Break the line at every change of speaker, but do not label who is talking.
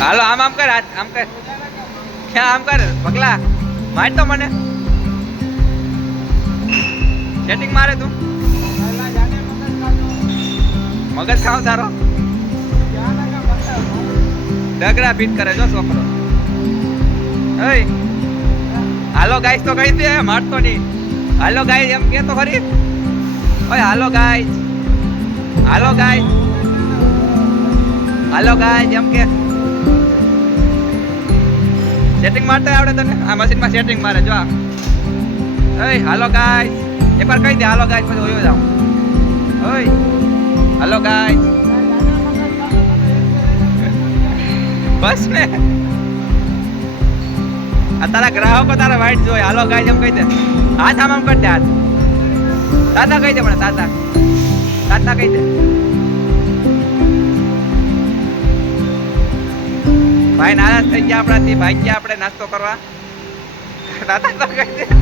હાલો, આમ આમ કર આમ કર. ક્યાં આમ કર, પગલા. માર તો મને. સેટિંગ મારે તું. મગજ ખાવ તારો. ડગરા પીટ કરે જો છોકરો. હાલો ગાઈસ તો કહી દે મારતો નહીં. હાલો ગાઈસ એમ કે તો ખરી. ઓય, hello guys hello guys hello guys એમ કે. સેટિંગ મારતા આવડે તને? આ મશીનમાં સેટિંગ મારે, જો. ઓય, હાલો ગાઈસ એકવાર કહી દે, હાલો ગાઈસ પછી ઓયો જાઉં. ઓય, હાલો ગાઈસ બસ ને. આ તારા ગ્રાહકો તારા વાઈટ જોઈએ હાલો ગાઈસ એમ કહી દે. હાથ આમ આમ કરી દે હાથ. તાતા કહી દે પણ તાતા તાતા કહી દે. ભાઈ નારાજ થઈ ગયા આપણાથી. ભાઈ ગયા આપણે નાસ્તો કરવા. દાદા તો કહી દે.